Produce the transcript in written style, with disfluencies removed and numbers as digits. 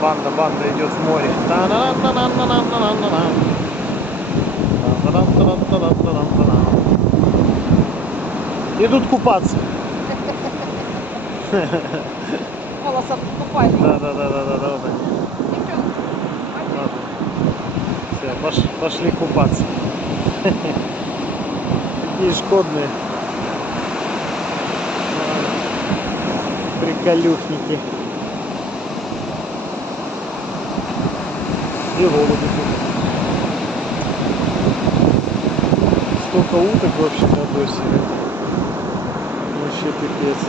Банда идет в море. Идут купаться. Голосом купальник. Да, вот они. Вот. Все, пошли купаться. Такие шкодные. Приколюхники. И голуби тут. Столько уток вообще на досе. Вообще пипец.